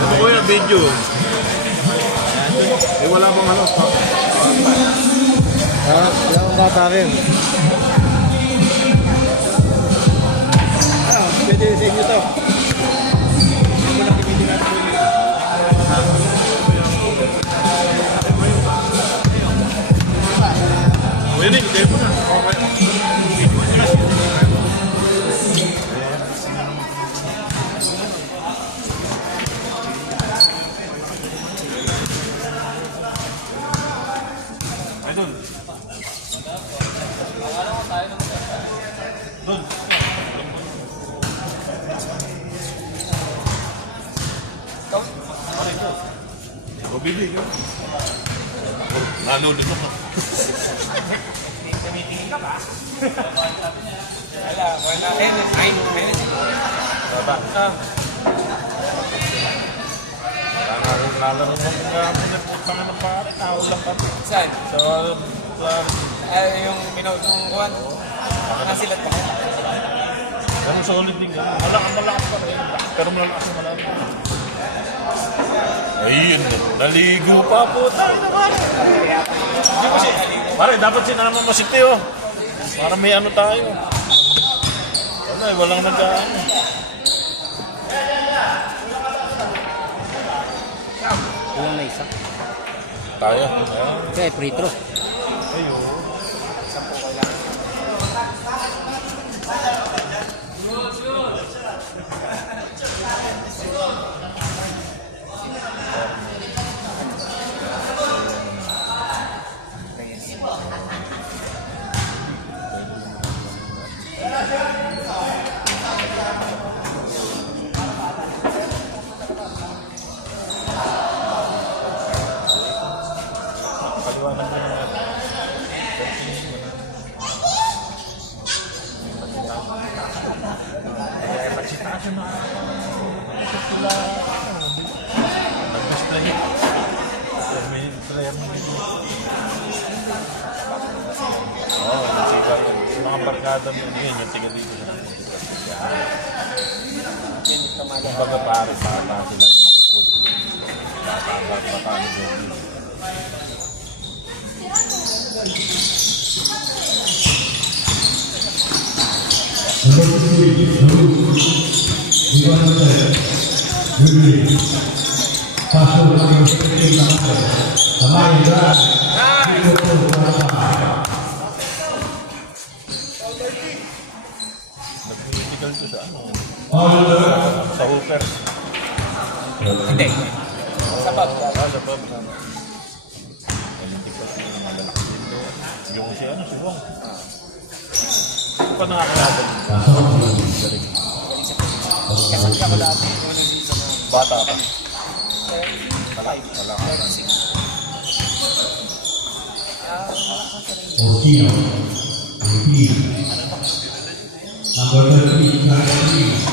Ano ko yung video? Eh wala bang ano? Wala akong bata rin. Pwede sa inyo to. Pwede, hindi mo na. Doon. Doon. Bibig ka. Nanood ako. Tumitingin ka ba? Wala. Ay, Baba. Lalaro mo nga pinagputang ng pare. Tao lang kami. saan? So, Yung minout ng kuwan. Nakasilat ka. ganun solid din ka. Malakas pa rin. Pero malakas na malakas. Ayun, naligo pa po tayo naman. Hindi kasi, pare, dapat sinama mo si Teo. Para may ano tayo. Wala, walang nag-ano. Kulang na isa. Tayo. Kaya free throw. Ayun. Sila, nag-display. May player mo dito. Oo, nagsigaw yun. Mga barkada mo yun, yung tiga dito. Kumbaga pare, bata sila dito. Bata dito. Nag-critical to sa ano? Sa hooker. Hindi. Sa pub. Sa pub. Yung si ano, si Wong. Ano pa nakakalaban? Kasi ako dati, yung nandito na Bata pa. wala ka. Ortino, number 13, number 13,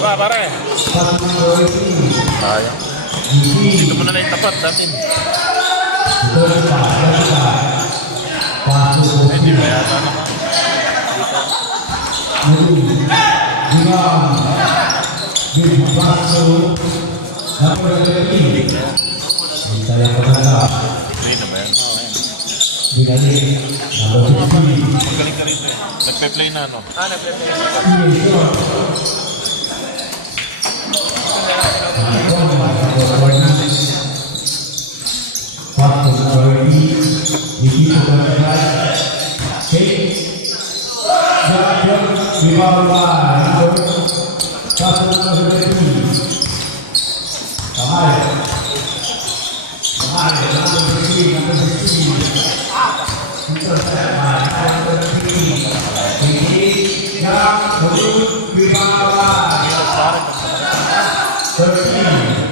Ba, pare. Sayang. Dito mo na lang itapat natin. Hindi ba yata naman? Hindi na ba yan? Magaling ka rito eh. Nagpe-play na ano? Nagpe-play.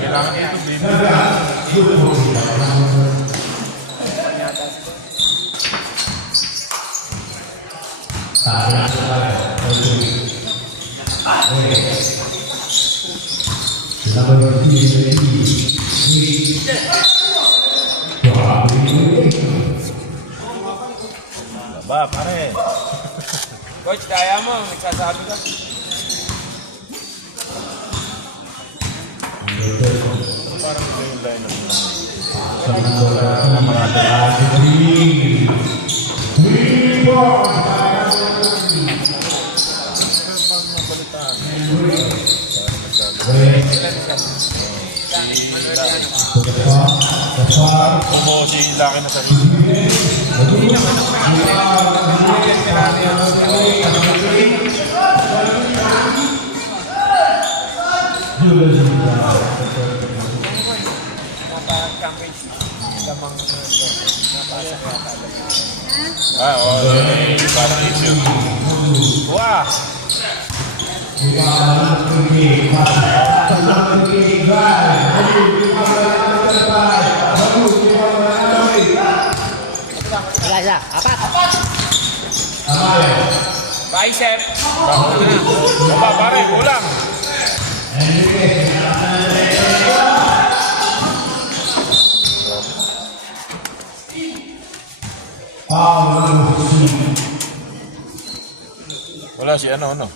Kailangan dito, baby. Ba, pare. Coach, kaya mo. Nagsasabi ka. Parang ito yung line of Pumosi laki na sarili. Parang campaign. Gamang napasa ko yata. Oo. Parang issue. Wah! Wala isa. Apat. Bicep. Baba, pare, kulang. Wala si ano.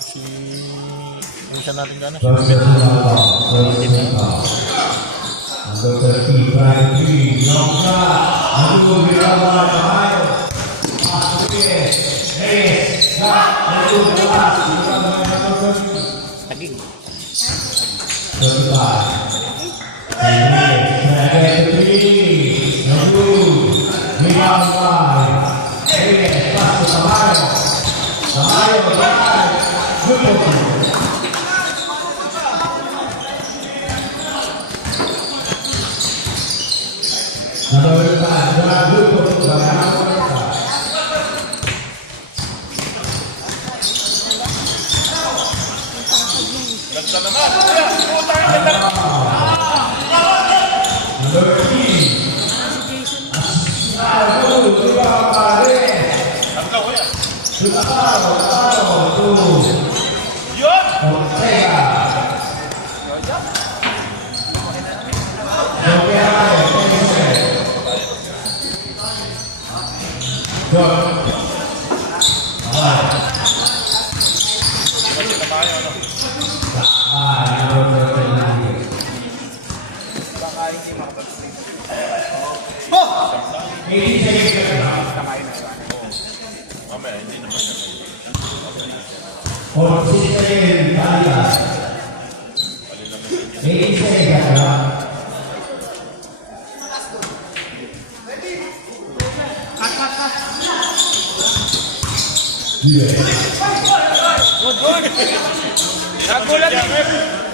Si... Yung siya natin gano'n. Tagig. Ganda naman. Puta yung ganda. Tatlo ko yan. Yun! Kasi na tayo, ano? Baka hindi makapag-stream. Mamaya, hindi naman yan. Good, good. Nagulat eh.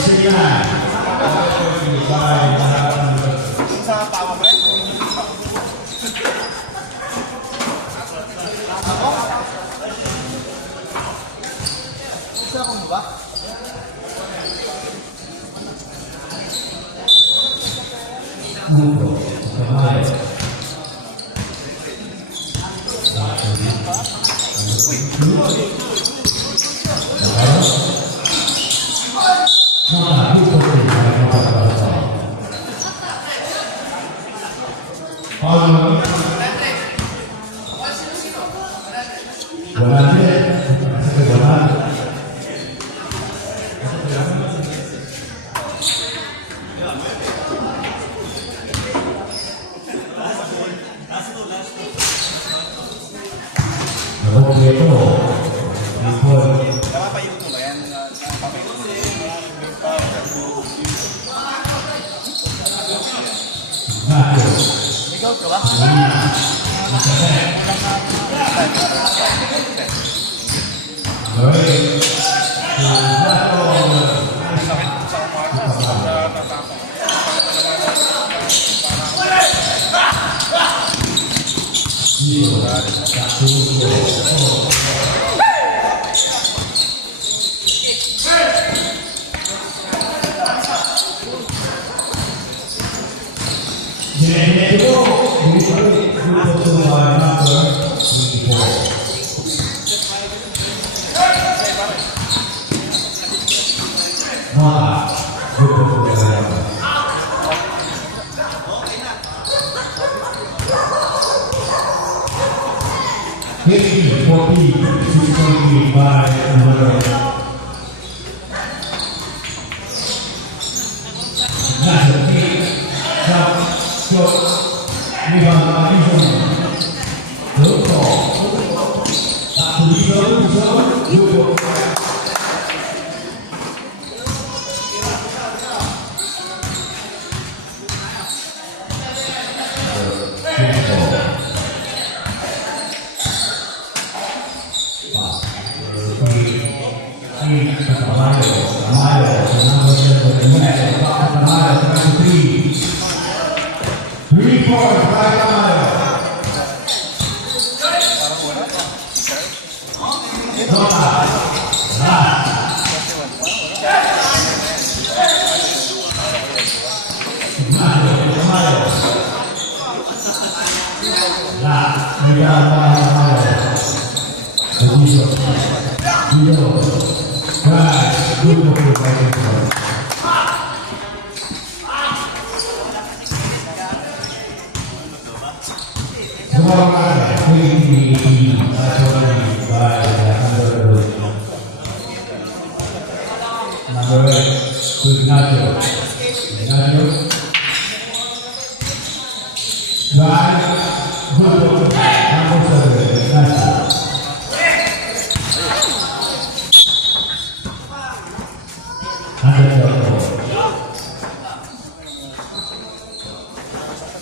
69. Number 30 by number Sa tama mo rin. Isa akong ba? Mundo. Kamay. Napapayot mo ba yan? Napapayot mo. Ikaw ka ba?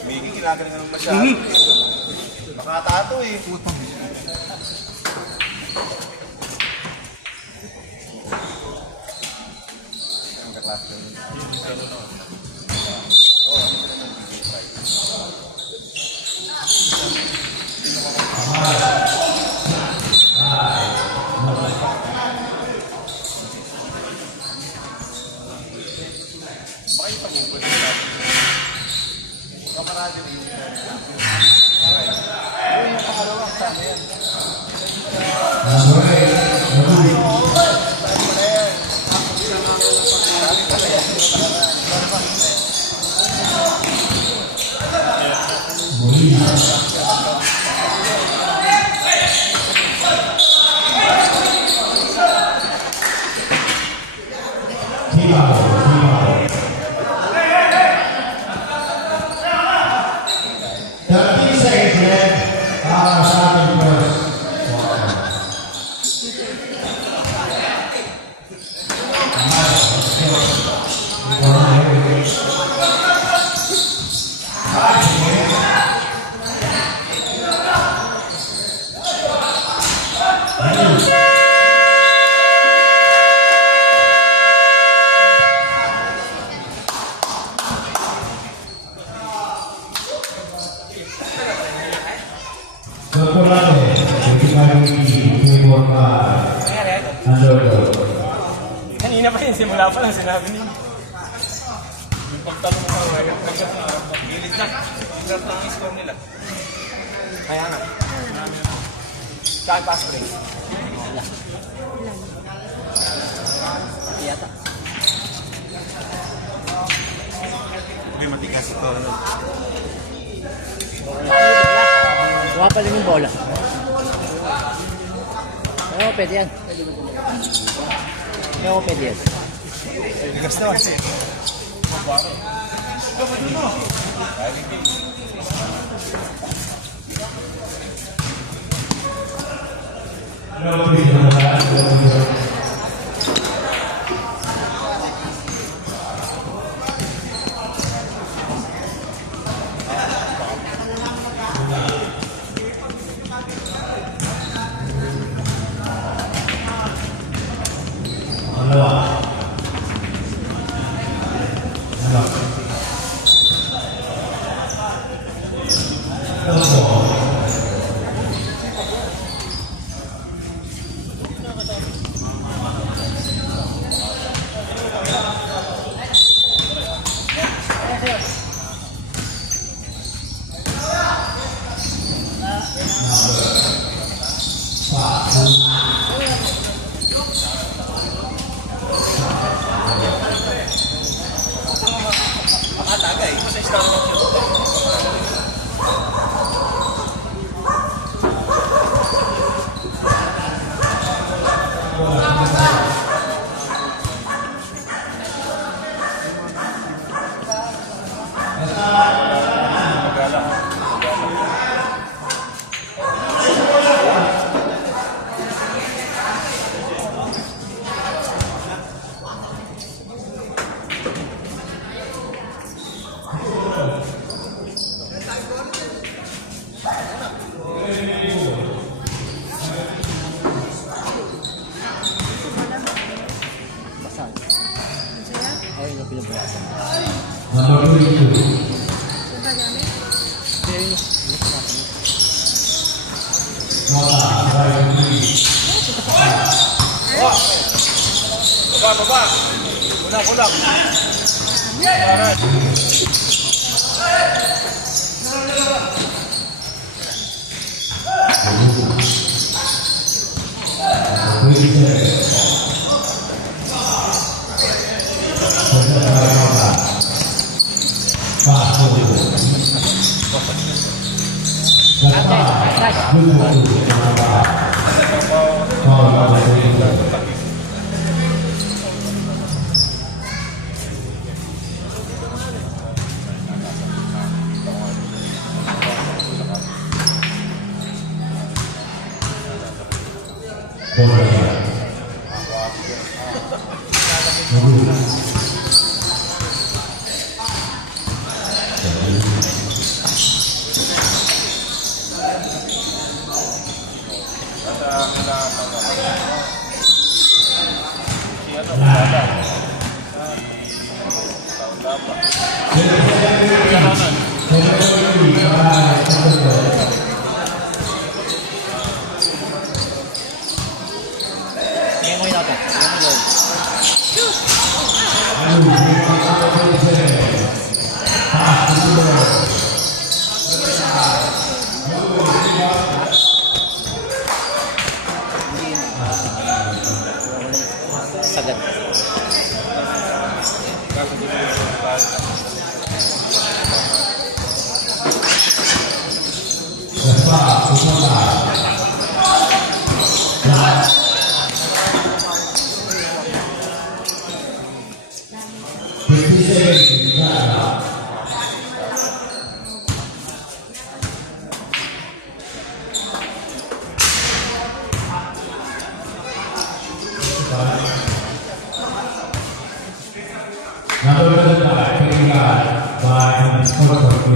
Miggy, kinagaling naman masyado. Nakatato eh. Ang kaklase yun. Kamarada rin. Yung pangalawang sana yan. Wow. Simula pa lang sinabi niyo. Yung pagtanong mo gilid na. Hirap na ang score nila. Kaya nga. Saan pass break? Wala. Yata. May matikas ito. Ano? Kuha pa rin yung bola. Oo, pwede yan. Oo, pwede yan. Tigas naman siya. No, please, no, no. Makatagay. Kasi start na siya. Basal. Ayun yung pinabulasan. Number 22. Pero yun, pinabulasan. Baba. Kulang. Memoy natin. Memoy. Sagad. Number 25, taking out by sport of to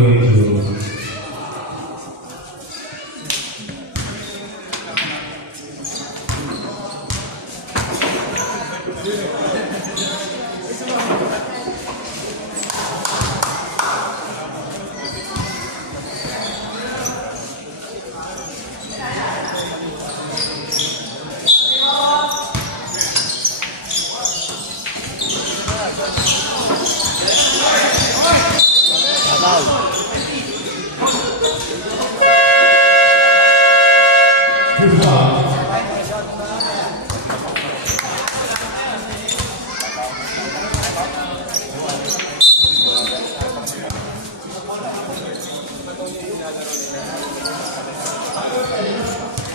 Foul. Two fouls.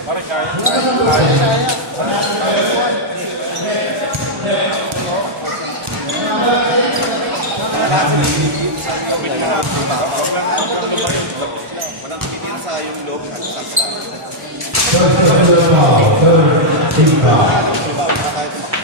Pare, kaya. Walang tumitira sa yung loob at sa sarap. Third foul. Third team foul. Kahit tumakbo.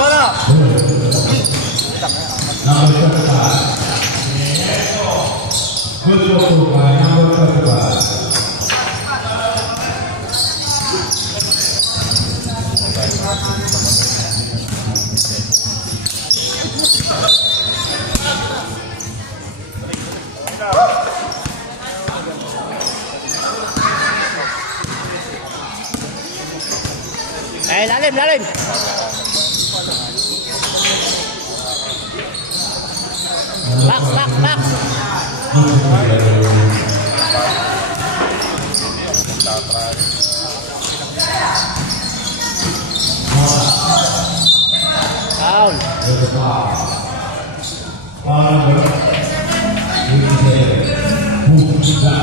Bana. Number 35. Good ball by number 35. Lalim. Box. Foul. Foul number 87. Buka.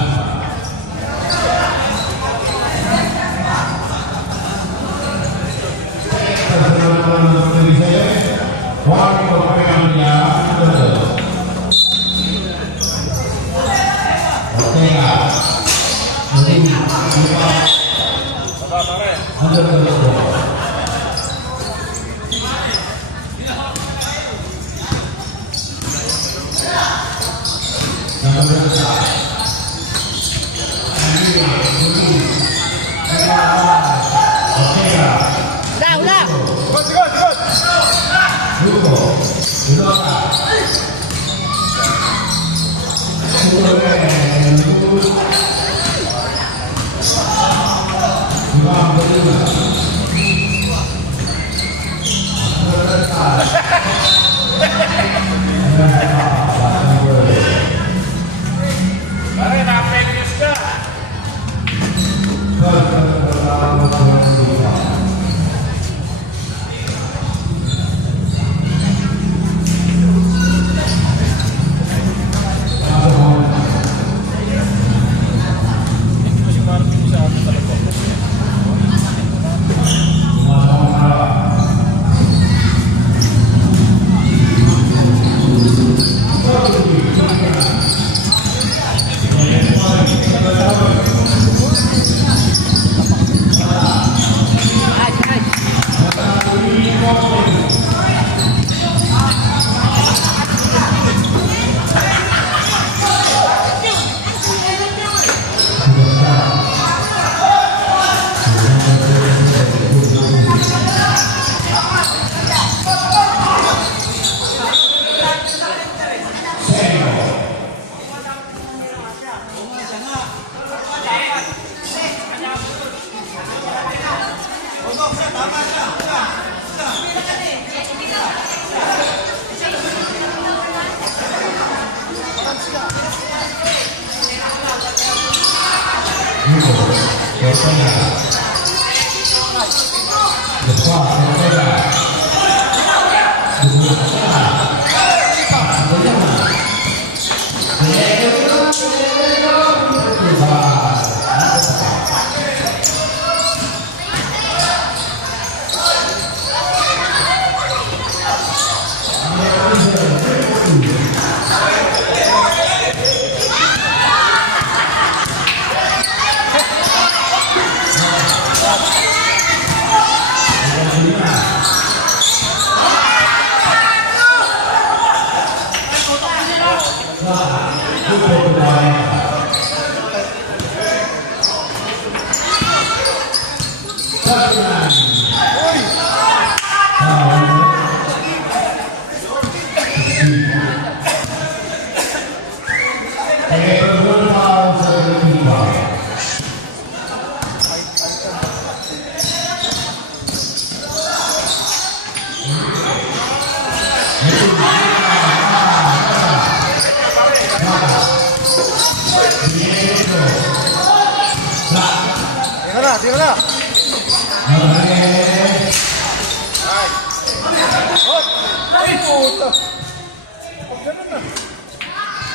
Udah. Pare, napegis ka. tira na. Ay, puta. Pag ganun na.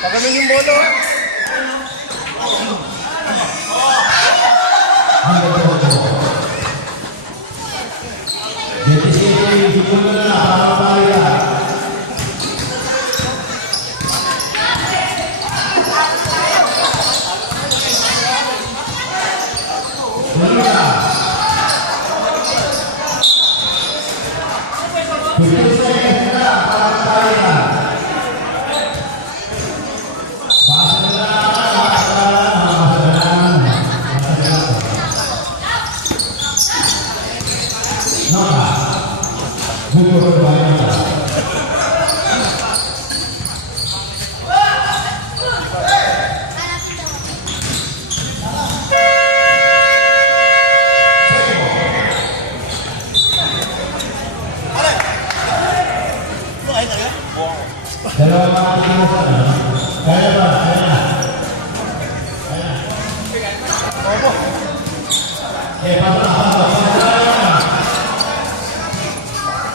Pag ganun yung bola.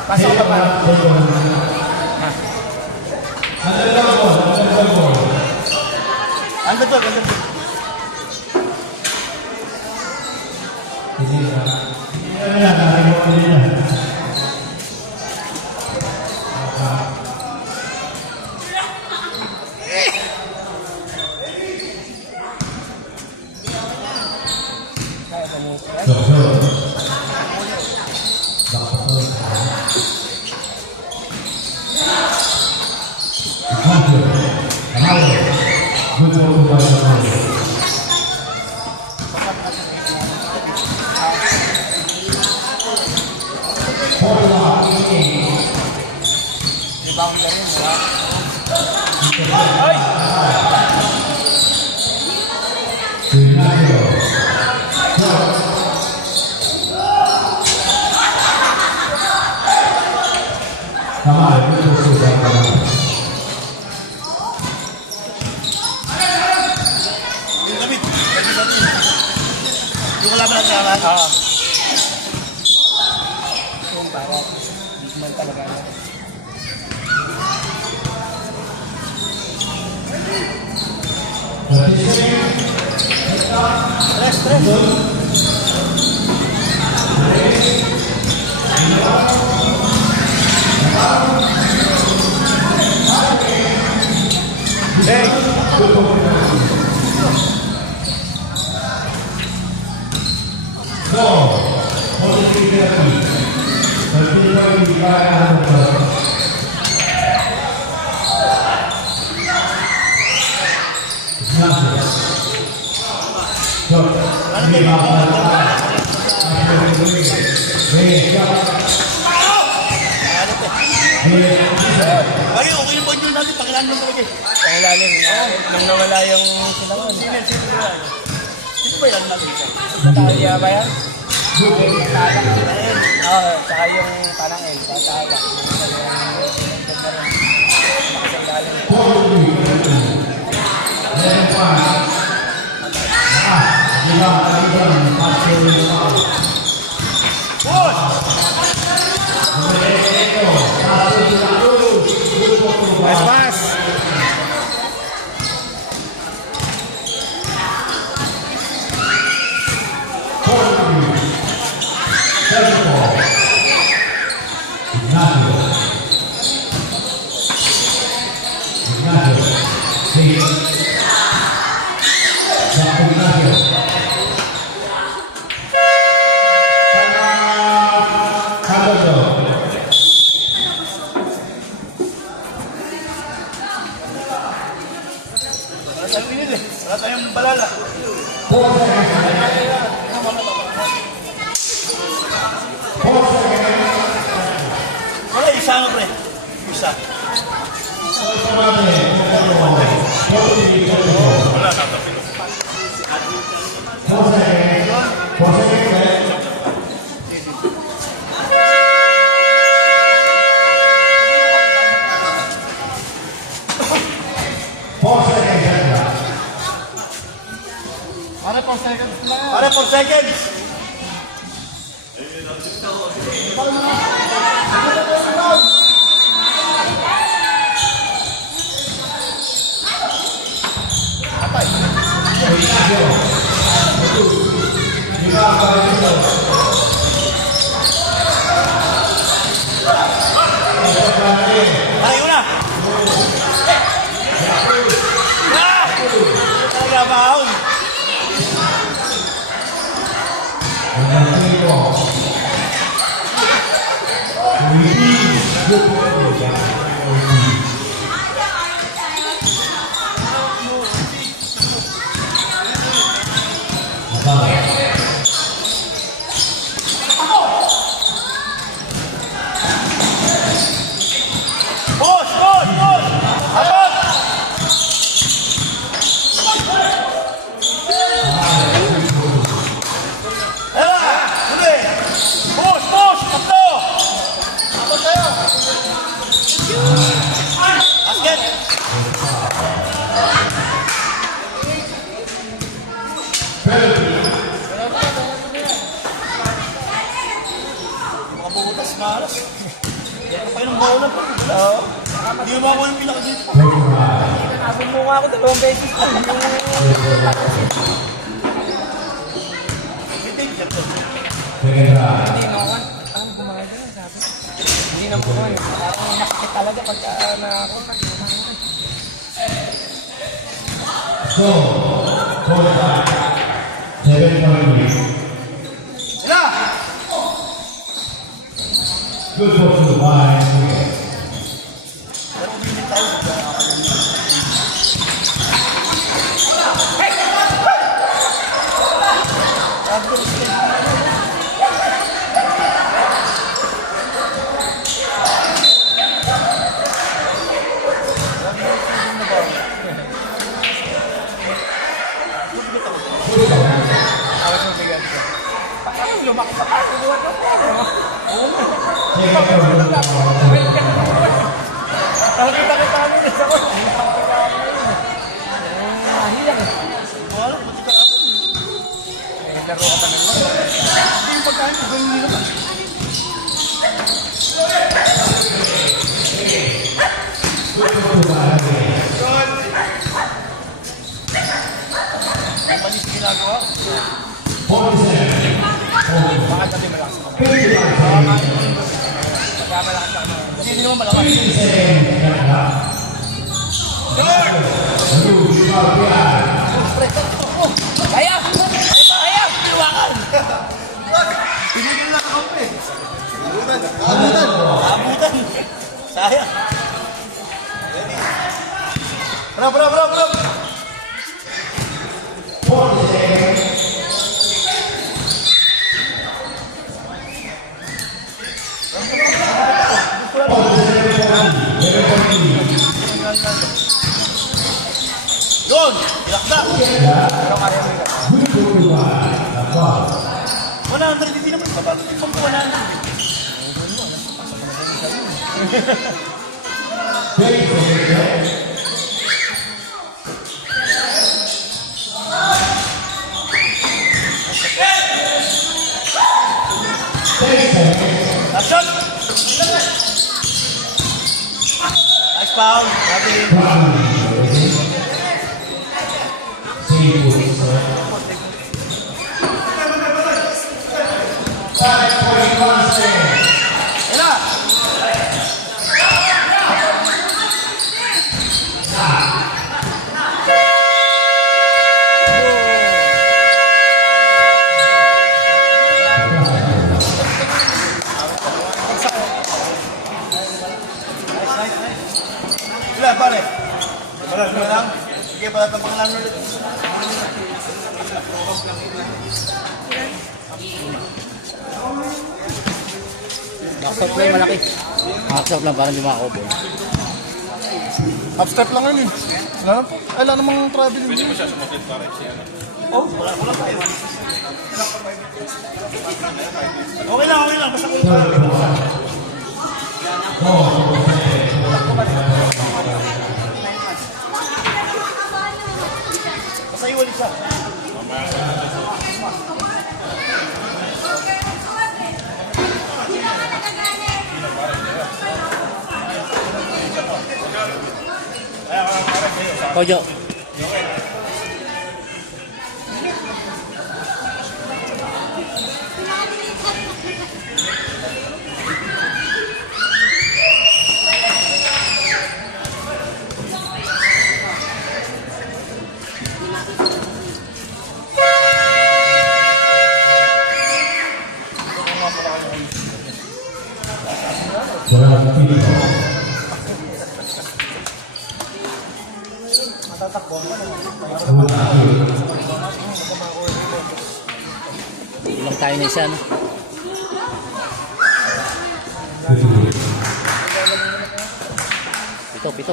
Pasok ka pa. Ando to, ando to. Yung kalaban natin naman. Yung para, big man talaga natin. Ay, okay yung point natin. Pakilaan mo talaga eh. Pangilalim. Nang nawala yung sinangon. Sino ba ilan natin siya? Natalia ba yan? Oo, saka yung panangil. Natalia. Nice pass. Wala tayong balala. Wala, isa nga pre. Isa. Wala, tatapin. Pare, 4 seconds. Ayaw na! Ah! Talaga mahon! Push! Push! Push! Abot! Huli! Push! Push! Tatlo! Abot tayo! Basket! Makabubutas malas. Ito pa yung bola po. Hindi mo ako yung pinakagit. Sumuka ako 2 beses pa. Hindi no, ang gumagana sabi. Hindi na po man. Parang nakakit talaga pagka na ako. So, 7.8. Sila! Good for 2 by Miguel. Awas mo bigyan ko. Parang lumaki pa ako. Nakita-kita mo din ako. Mahirap eh. Wala, pati ka ako. Naglaro ka pa naman. Hindi yung pagkain ko, ganyan nila ba? Ang panis ginagawa. 47. Bakit natin malakas ka? 55. Kaya malakas ka naman. Hindi naman malakas. 50 seconds left. Kaya! Kaya! Tiwakan! Tinigil na kakampi. Abutan! Sayang! Bravo, bravo, bravo, bravo. 40 seconds. Yun! Ilakda! 100, hindi naman kapag pang 100. Last shot! Nice foul! Mabilin! Ila! Ila, pare! Balas mo lang. Sige, balat ang pangalan ulit. Backstop lang malaki. Backstop lang parang di makakaupo. Half step lang yun eh. Wala namang travel yun. Okay lang, okay lang. Basta kung basta iwalit siya. Kojo. Francisco. Ilang tayo na isa, no? Pito.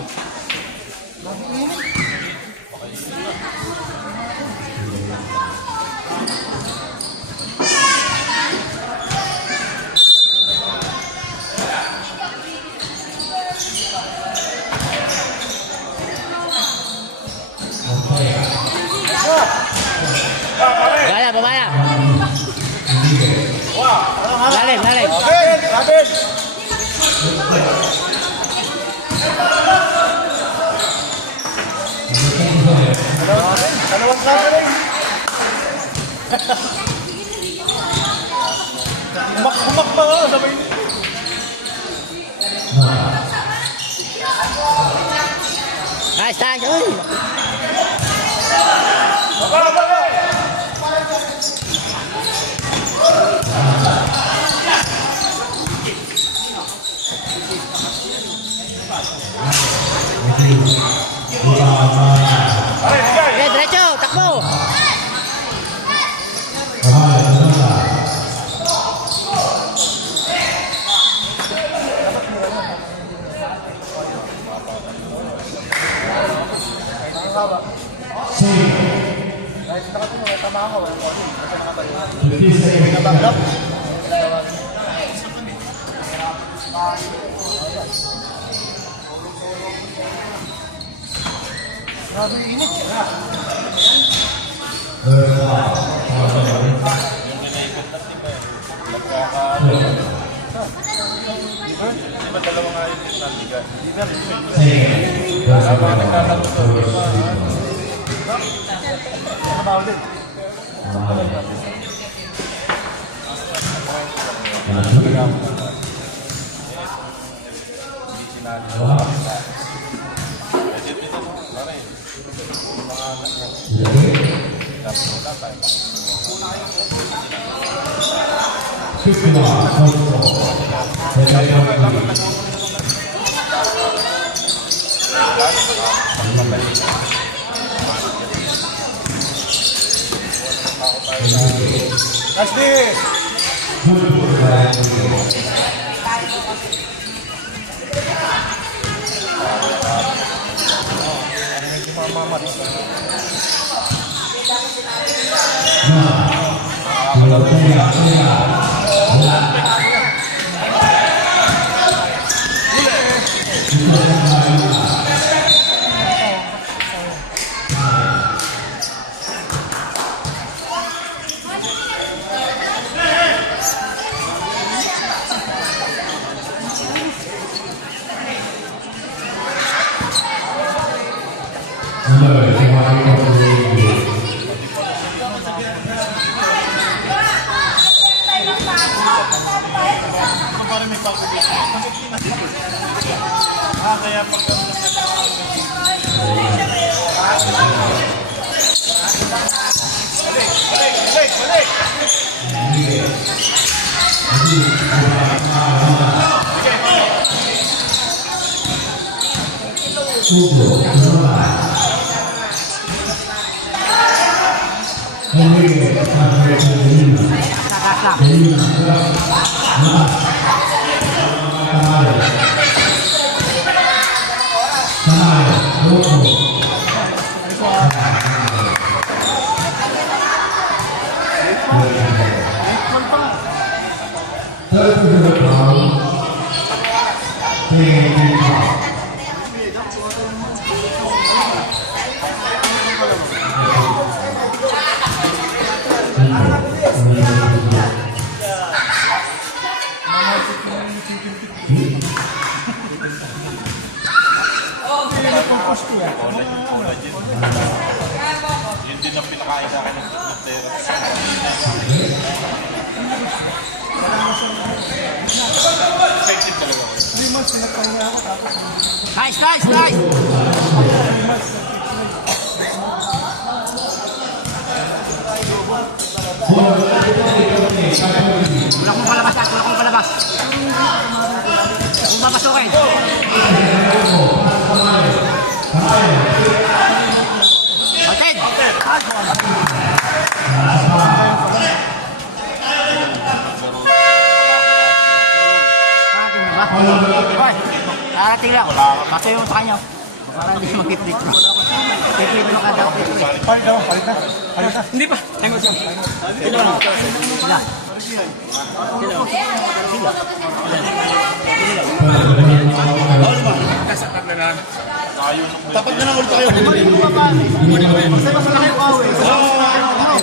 Babaya. Lalim. Kapit! Dalawang klase rin. Bumak pa nga, sabay nito. Nice, thank you. Okay, diretso, takbo. Grabe init sila. Di ba dalawa nga yung naliga? Ano ba ulit? Ashley! Kaya pag yun din ang pinakain sa akin ng pera. Effective talaga. 3 months pinagpahinga ako tapos Nice. Wala kong palabas. Hoy, narating lang. Kasi yung sa kanya. Para hindi mag-flip na. Flip na kada flip. Palit daw, palit na. Palit na. Hindi pa. Tango siya. Sila. Tapat na lang ulit tayo. Kasi mas malaki yung kawe.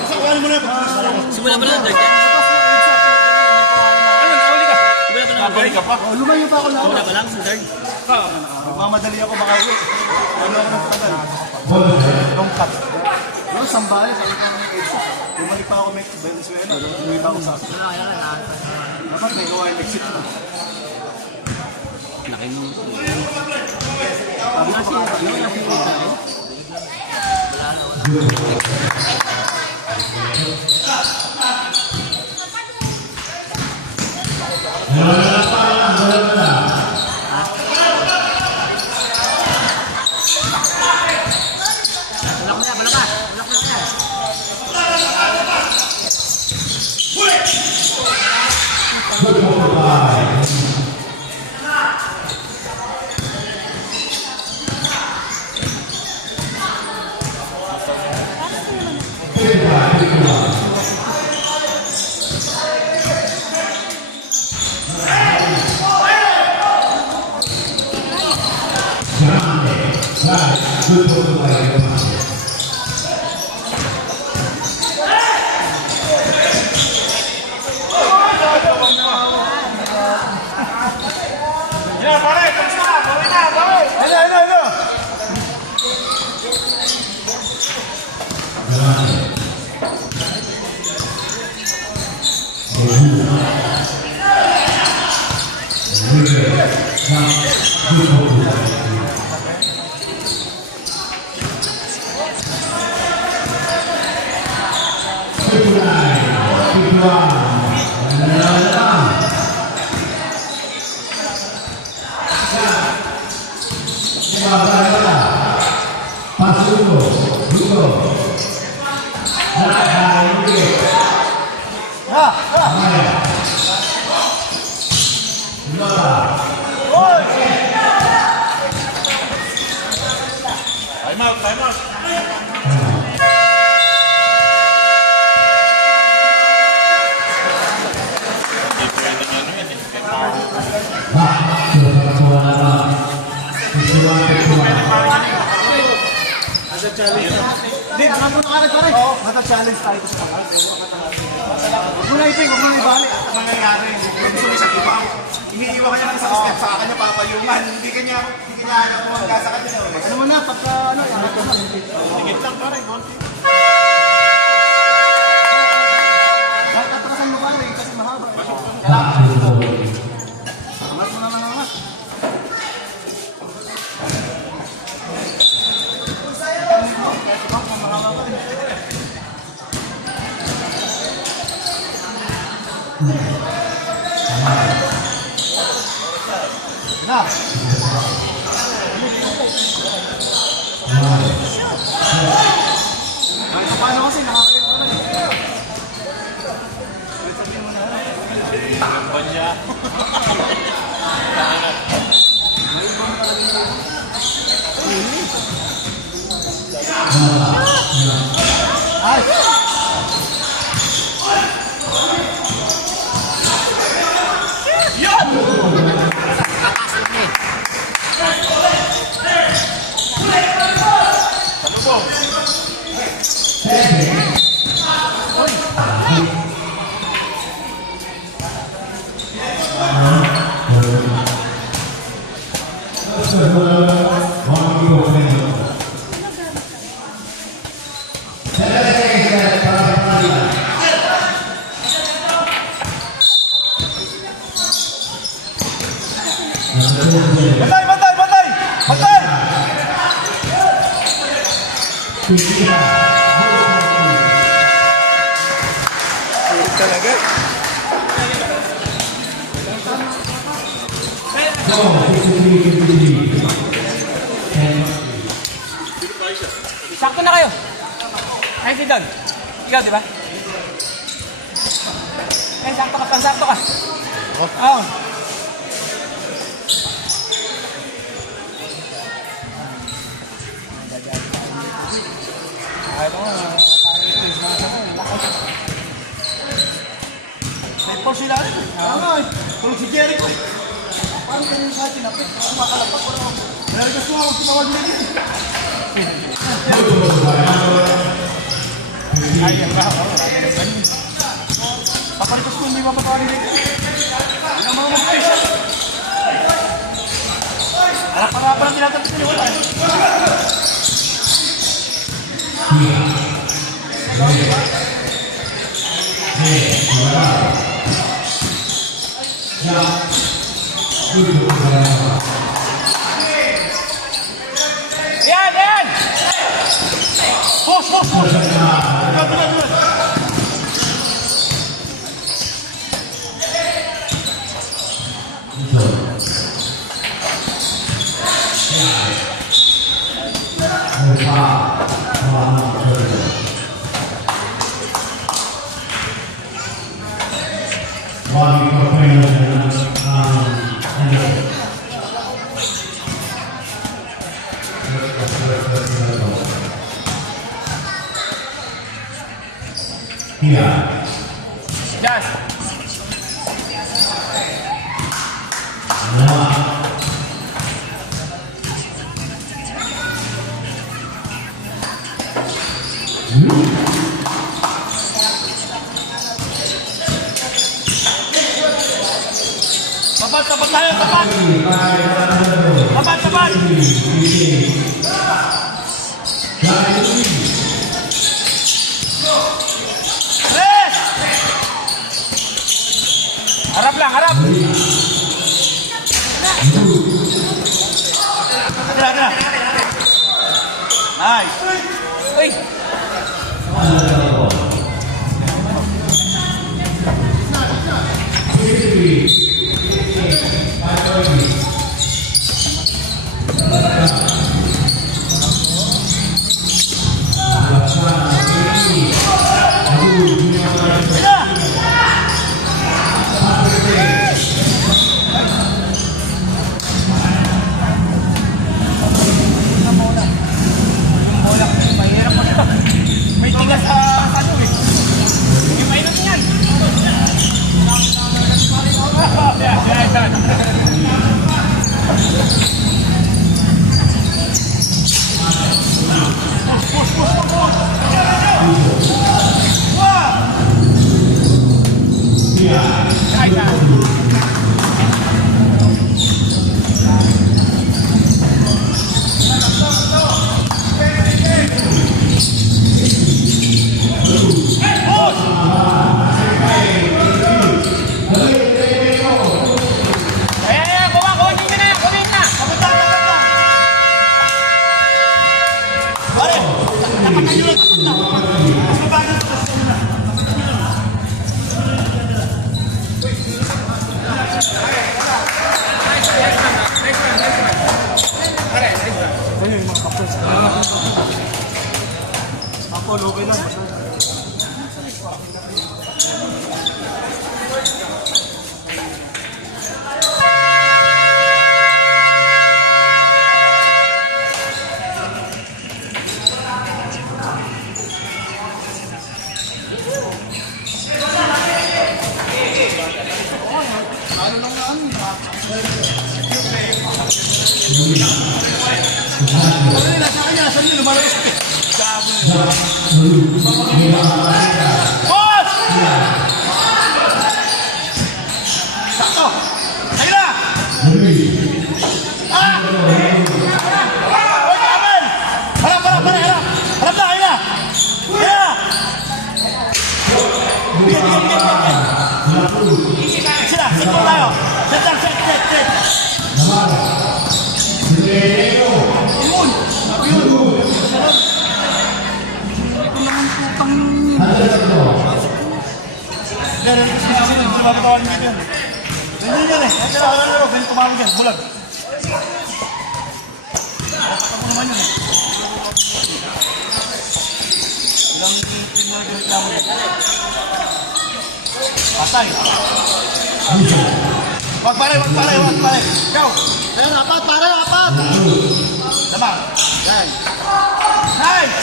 Sakuhan mo na. Simula pa lang. Ano, nahuli ka? Nabalik ka pa. Lumayo pa ako na. Simula pa lang, sa third. Mamadali ako baka uwi. Ano ako nagtagal? Long cut. Yung sambali, sabi ko ng EDSA. Bumalik pa ako Venezuela. Umuwi pa ako sa akin. Dapat may gawa yung exit mo. Ano? Time out, time out. Hindi pwede nga ano yan eh. Hindi, baka mo na pare. Mata-challenge tayo sa pangal. Huwag mo na iping, huwag mo na ibali. Ang nangyayari, kung gusto mo isang iba, iniiwan ka niya ng isang step sa kanya, papayungan. Hindi kanya kumangga sa kanya. Ano mo na, pagka ano, Tingit lang pare, konti. atrasan mo pare, kasi mahaba. Angat mo naman angat. Na. Ay, paano kasi nakakayo ko na. Sabihin mo na. Gamba niya. Ay! Ano po? Batay! Batay! Batay! Batay! Talaga. Sakto na kayo. Ay, si Don. Ikaw, di ba? Ay, sakto ka. Sakto ka. Oo. Tulog si Jericho eh. Parang ganun sa atin, napit. Kumakalapak ko lang. Pero gusto nga huwag tumawag na din. Ay, ang gawin. Papalipas ko, hindi mapapawag na din. Ano mga mag-fish? Harap-harapan ang tinatapos niyo, wala eh. Yan, yan! Pos! Tuloy. Yeah. Yes! Tapat tayo, tapat! Tapat! Yes! Harap lang, harap! Tira. Nice! Uy! May tigas sa ano eh. Yung mainit niyan. Ayan, kuha din ka na, kunin na. Pare! Tapatan nyo lang, tapat na. Mas mabagal sa stamina. Ayun yung mga kapos. Ako, okay lang. Boss! Sakto! Ayun na! Ah! Hoy, Kamel! Harap! Harap na! Ayun na! Sila! Sit tayo! Set! Hindi mapatawarin dito yan. Hindi yan eh. Kailangan ganyan tumawag yan. Bulag. Ako naman yun eh. Ilang itin mo yung reklamo yan. Patay. Wag pare. Ikaw. Ayun, apat. Damang. Yan. Nice!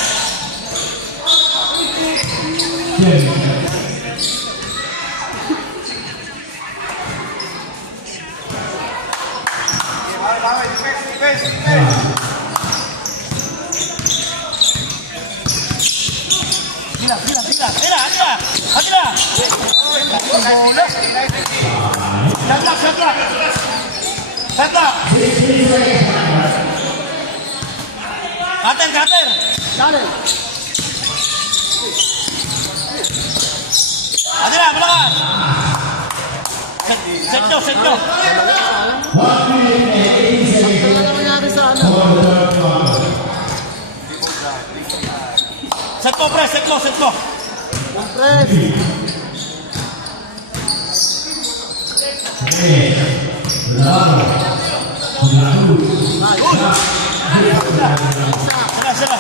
Set mo, pre, set mo. Sila.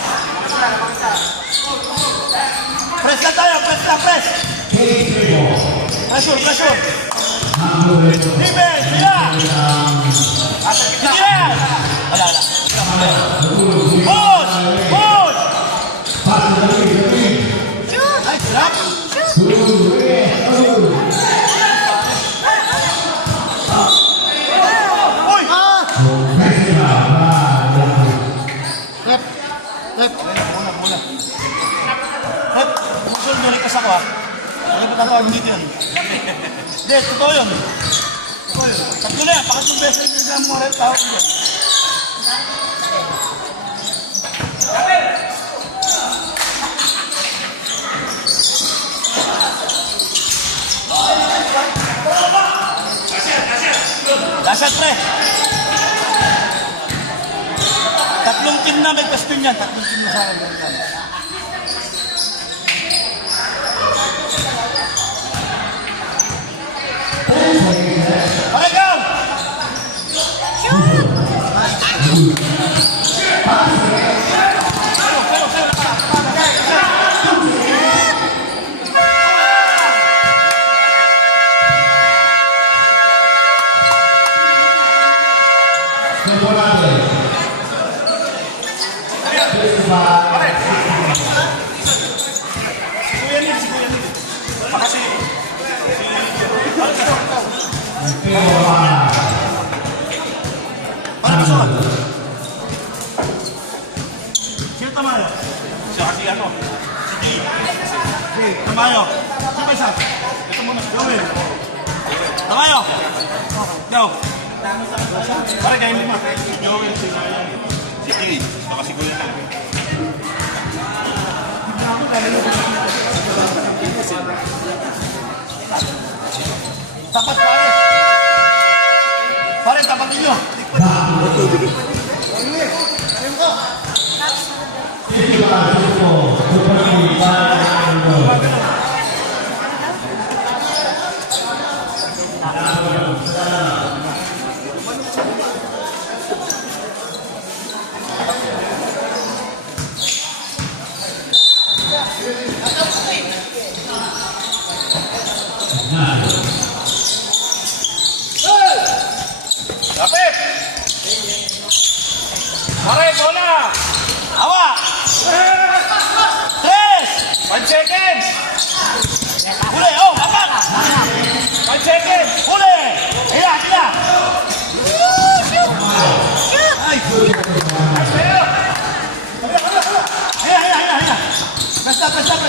Press na tayo, press. Pressure. Libre, sila. Sige. Wala. Push. Balik ako ha. Ano ba tatawag dito yun? Hindi, totoo yun. Tatlo na yan, pakatong beses rin yung mga red tawag yun. Lasat pre. Tatlong team na may question yan. Tatlong team na sa akin. Okay, go! Sino Tamayo? Siya kasi ano? Si Tamayo. Sino ba isa? Ito muna. Joel. Tamayo. Go. Pare kayo lima. Joel, si Tamayo. Si Tiggy. Baka si Kuya lang. Tapat pare. Pare, tapat ninyo. Kapit! Pare, bola! Awa! 3! 1 second! Huli! Oh, apat! 1 second! Huli! Hila! Ay! Hila! Presta! Shoot!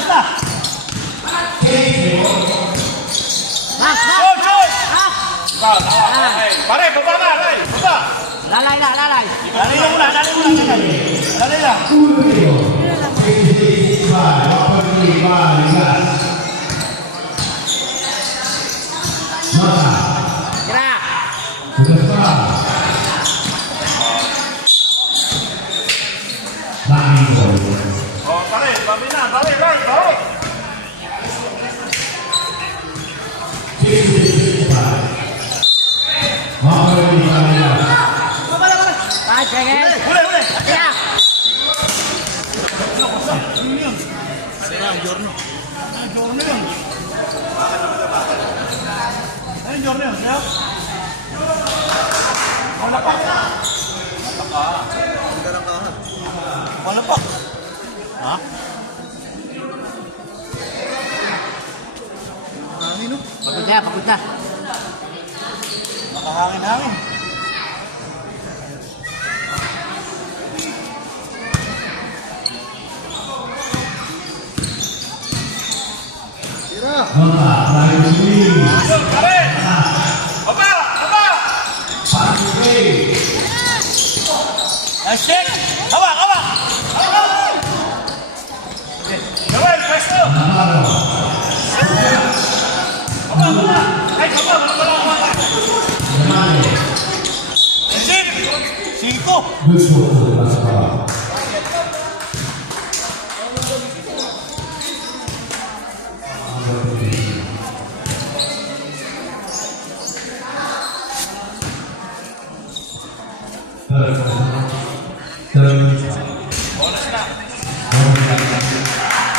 Pare, baba na! Baba! Lalay. Dali muna. Dali lang. Oh, pare, babi na. Dali. Huli! Kaya! Giorno yun. Ano yung Giorno yun? Wala pa. Ha? Hangin, no? Pagod na. Nakahangin-hangin. Nota, Brian Lee. Pare! Aba! Aba! Patrick Ray. Nice check! Hawak! Hawak! Joel, presto! Navarro. Haba! Haba! Ay, haba! Wala! Yamane. Chip! 5! Good shot to the basketball.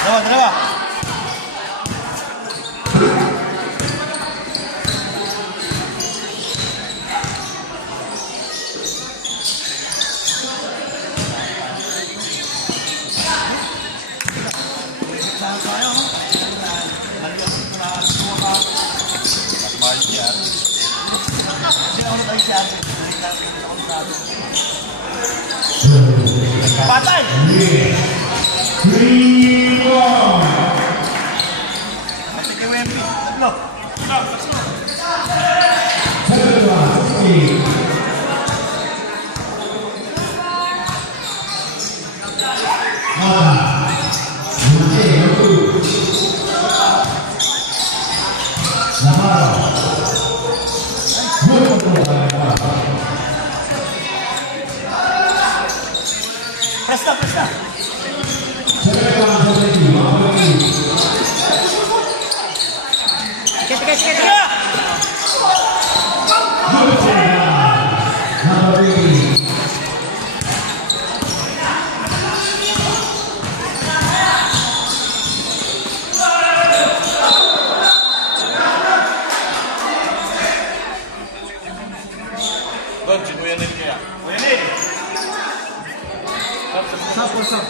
Dalawa, dalawa! Patay! 3-1. Sige, Wemby. Tatlo. Second one, 16. Nota. Yamane, number 2. Navarro. Good control by Navarro. Presta, presta! Second one, 17. Number 3. Sige. Sige! Good shot. Number 3. Doon, si Kuya Nel kaya. Kuya Nel! Stop.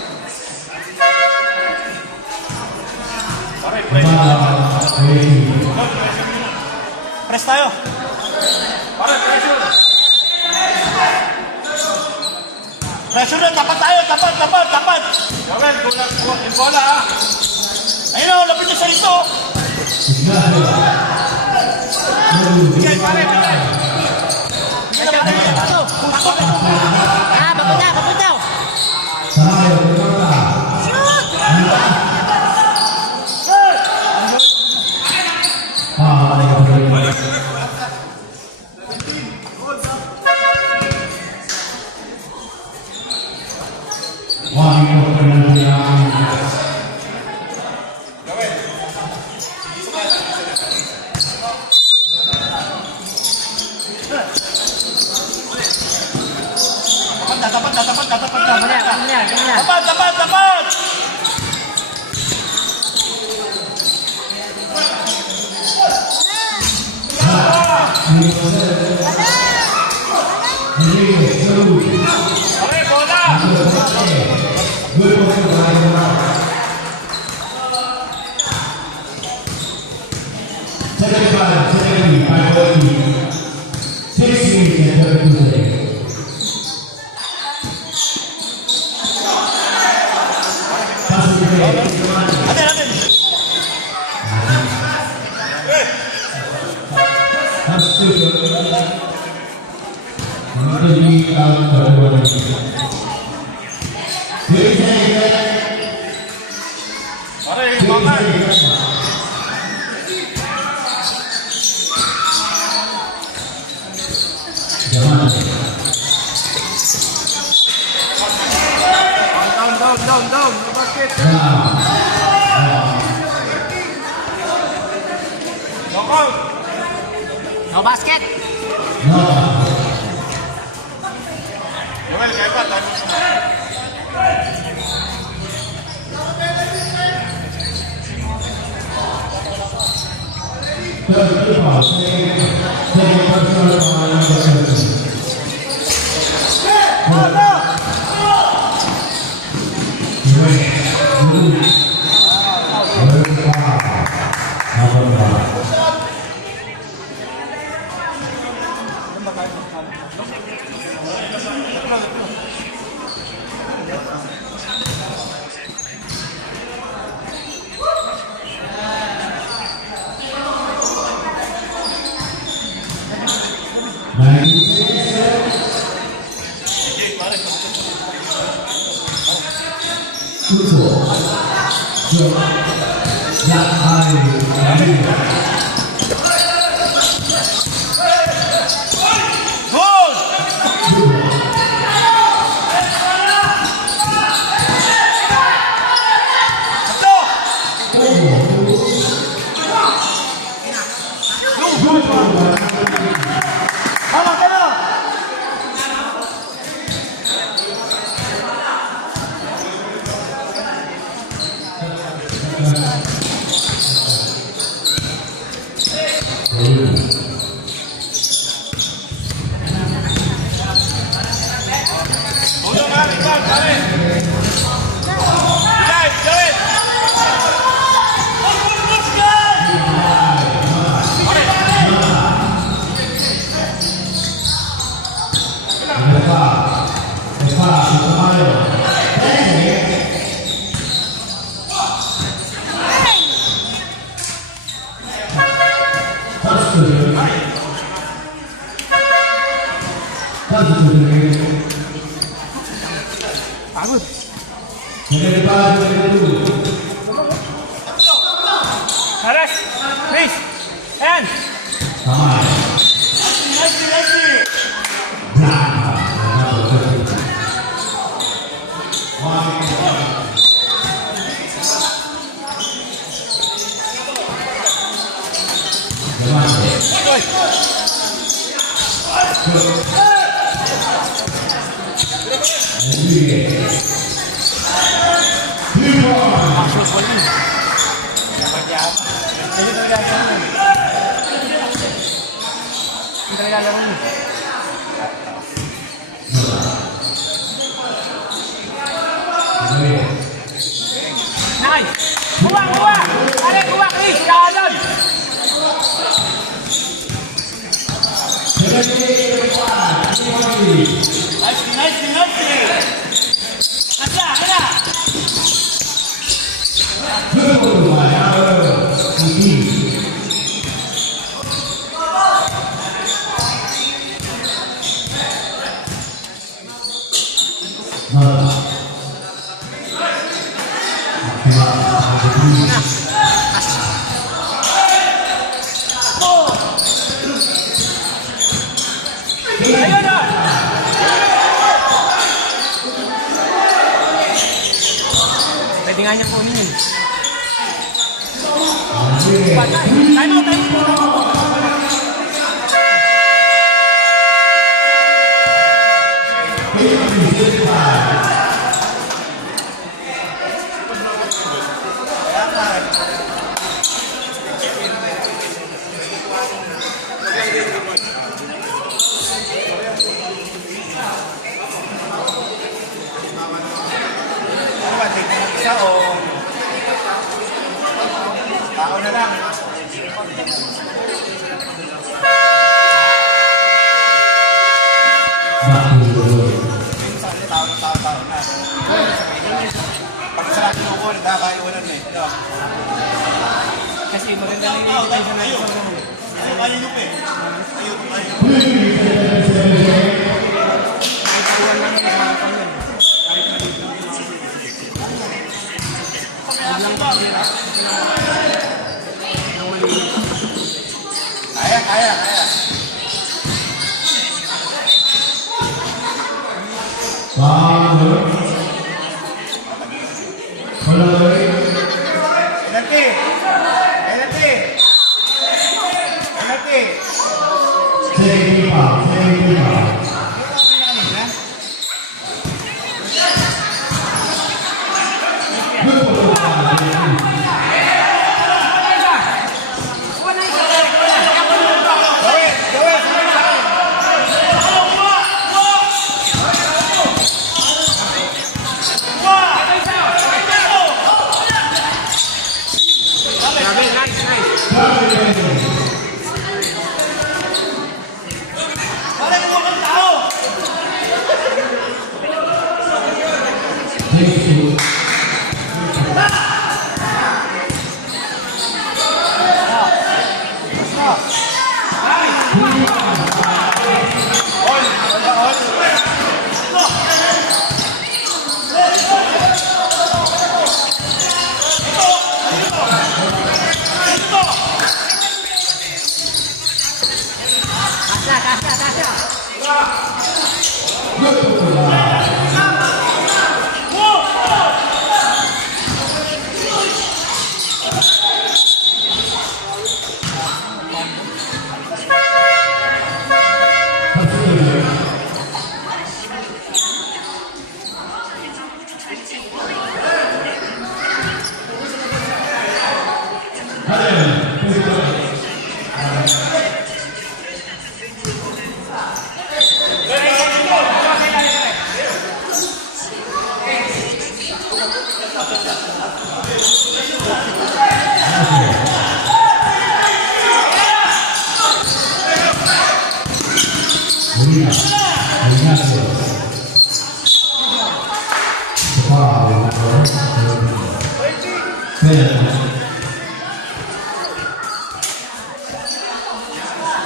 Pare, pressure. Navarro, 18. Press tayo. Pare, pressure. Pressure na, tapat tayo, tapat. Joel, yung bola ha. Ayun o, lapit niya sa ito. Ignacio. Sige, pare. Papunta. Samayo, Nota. Tapat. Pare, bola. Atin. Pare, makan. Down. Basket. Knockout. No basket. Joel, kaya pa, tayo. Good! Ito! Tama ka na! Ulo nga, ikaw, pare! Guys, gawin! Push, guys! Pagod. Haras! Chris! Ayan! Hindi talaga laro mo. Nice! Kuha! Kuha! Pare, kuha! Chris! Kahalan! Asya! Kaya! Ayun na! Pwede nga niya kunin yun. Patay! Time out! Time out! Isa o... Tao na lang. Tao na. Pag sa akin ako, nakakaiwanan na eh. Kasi maganda na yung intention na yun. Ayun pa eh. Ayun. Kahit kuwan lang yung mga kanyan. Kahit na dito. Kaya.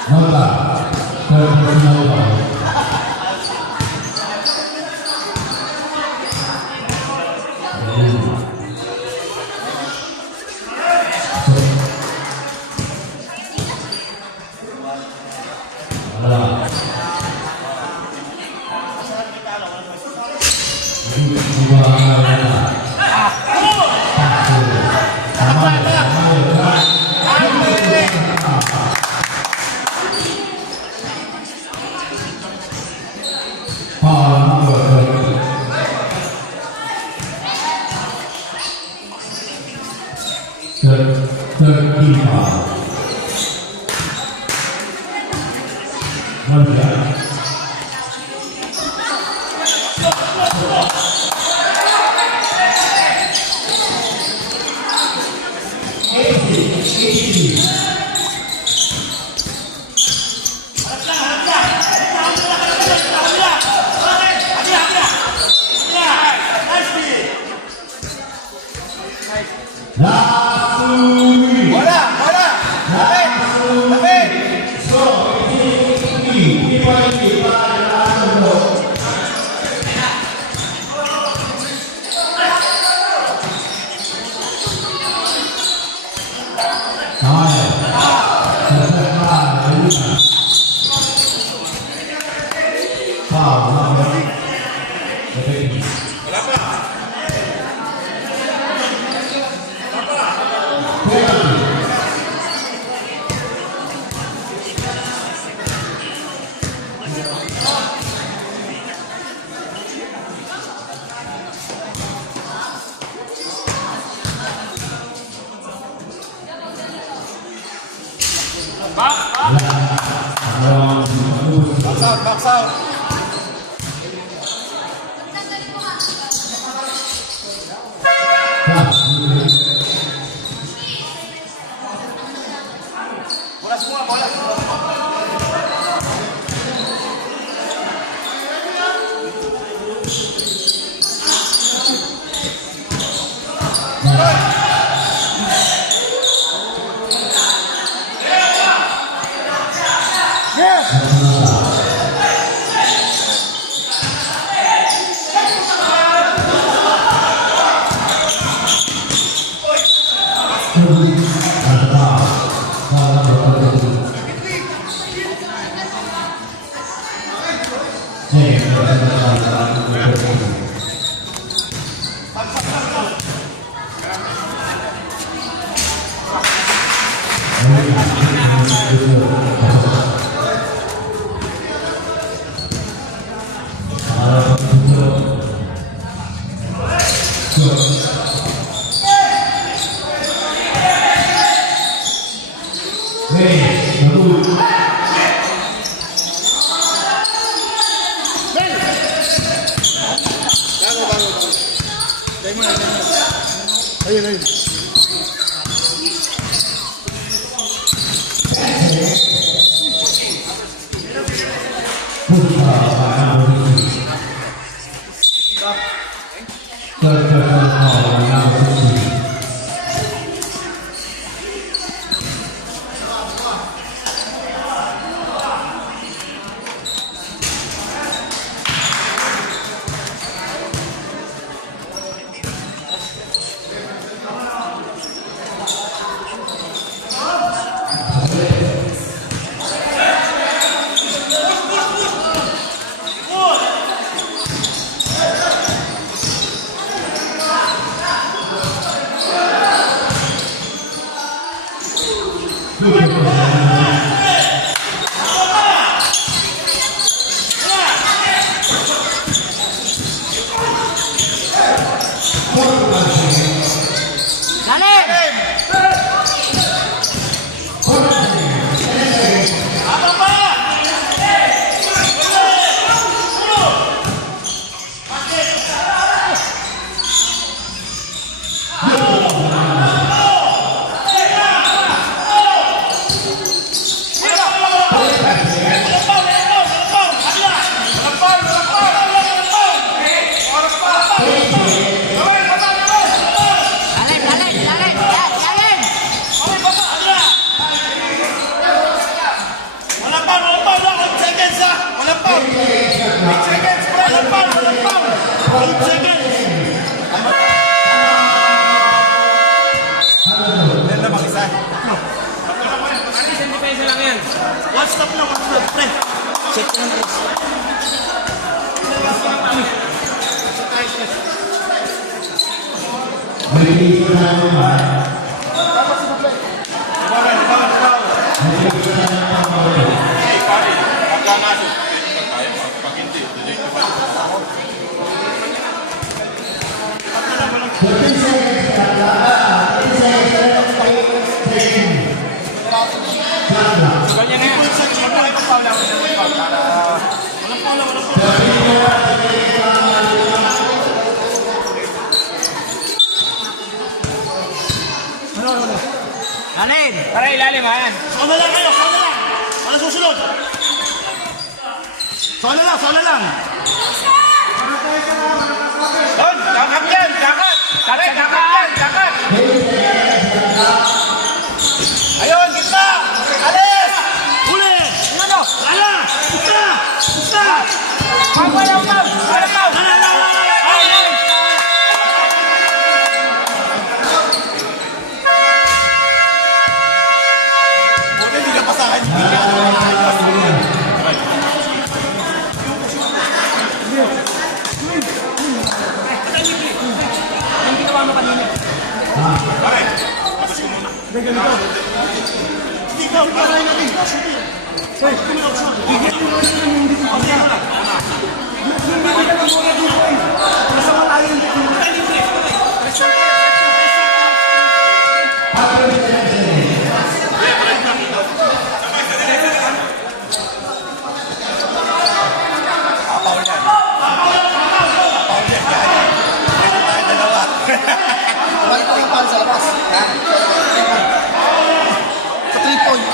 Nota, third personal foul. Foul number 30. Third foul. One shot. Wala! Wala! Lapit! Lapit! Box out! Box out! Bola semua! Bola semua! Ayun, ayun. 8 seconds. Yan na mag-isa. Isang depensa lang yan. One stop lang, one stop. Pre. Check ko lang, please. Release na naman. Hey, pare. Pagka nasod, tayo. Pag hindi, delay ko ba? Ganyan na yan. Alin? Para ilalim ha yan. Saan na lang kayo, saan na lang. Ano susunod? Saan na lang, saan na lang. Doon, kakap yan, kakap. Kakap, kakap yan, kakap. Ayun, gitna. Alis. Huli! Yun o. Ala! Pusta! Pusta! Pagwalang pag. Walang pag. Ala, ala, ala, ala! Ayun. Buti hindi ka pa sa akin. Yung ginawa mo kanina. Pare, tapos ko muna. Hindi ka, pare natin. Bakit yung pala sa labas? Sa 3 point.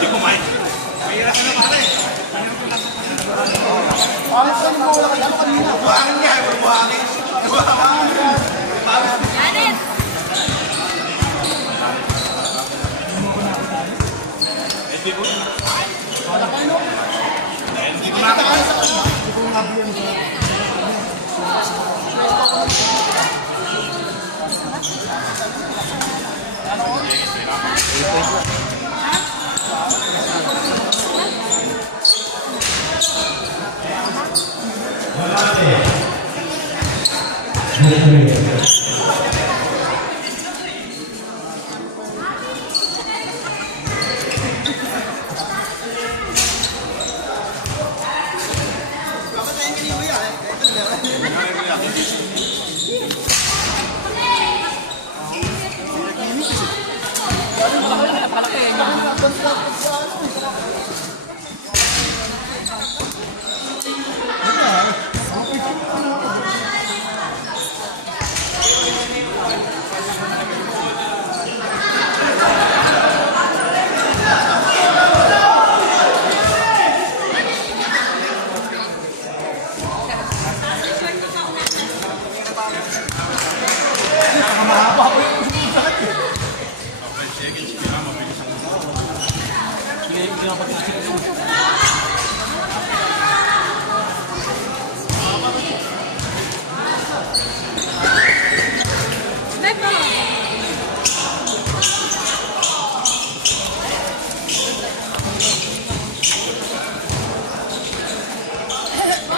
Hindi ko may. Buhangin niya, buhangin.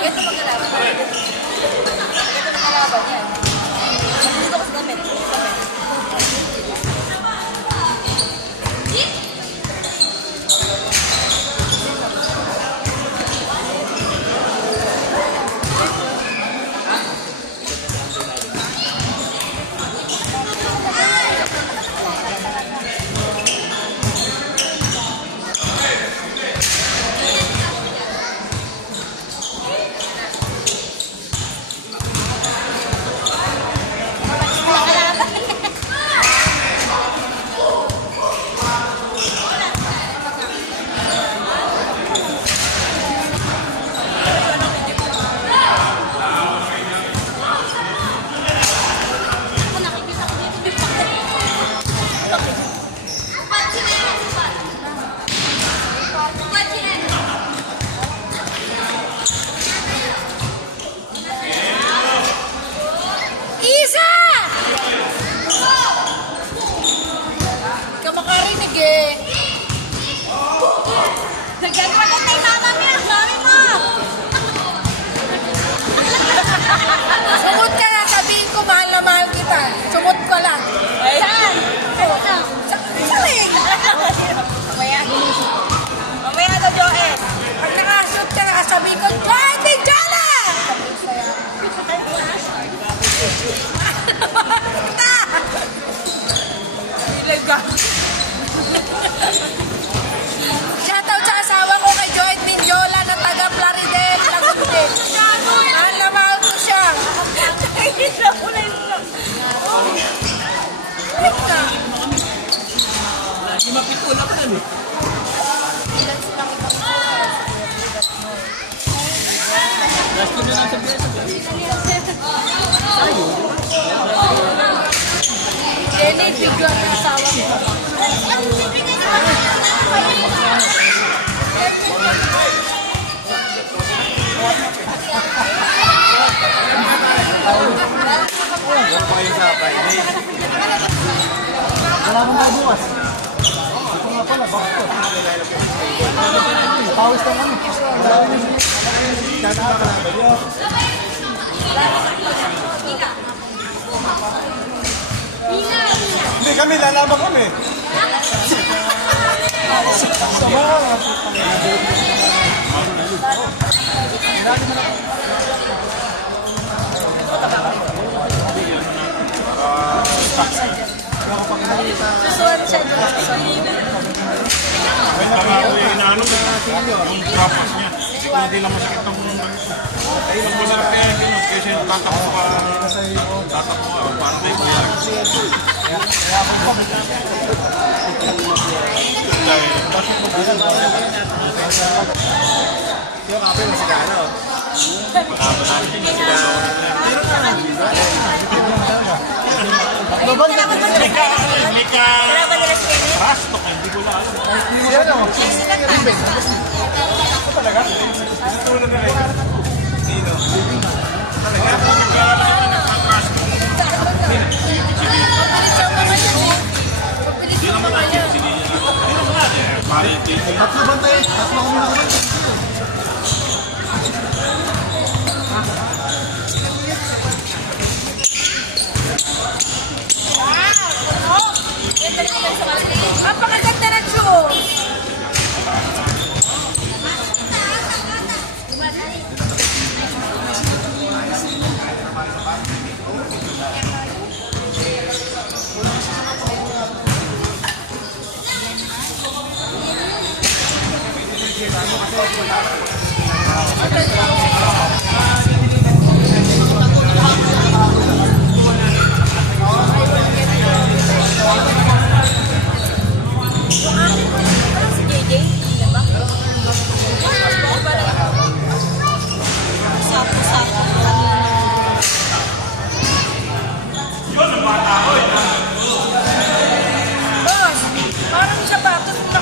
Ito magkalaban. Ito magkalaban yan. Gusto ko sa damit. Isa! Ikaw makarinig eh. Nagkakaroon kay mama niya. Mami mo! Sumot ka na. Sabihin ko, mahal na mahal kita. Sumot ko lang. Saan? Saan? Mamaya. Mamaya na, Joel. Pag nakashoot ka na, sabihin ko, Joel, di Jala! Kita! Ilag ka. Shoutout sa asawa ko kay Joel Minjola ng taga Plaridel, Laguna. Mahal na mahal ko siya. Ilag ka. Hindi mapitula pa namin. Ilan silang ibang Last ko na lang sa beso. Jenny, bigyan ng asawa ko. Wala mong tayo bukas. Ito nga pala, bakit ko? Pawis lang kami. Tataka lang ba yun? Hindi kami, lalaban kami. Sama. Susuwan siya doon. May nangako yung inaano sa yung trapas niya. Siguro hindi lang masakit ang mga ay, lang masarap kaya yung ganun. Kasi tatakbo ka, parang may buhay. Yung kape mo sila, ano? May ka rasto ka, hindi ko lang alam. Ano? Ito talaga? Tulad na rin. Sino? Hindi naman natin sinigyan. Hindi naman natin. Tatlo bantay. Tatlo kami nakabantay. Napakaganda ng shoes! Boss, gusto mo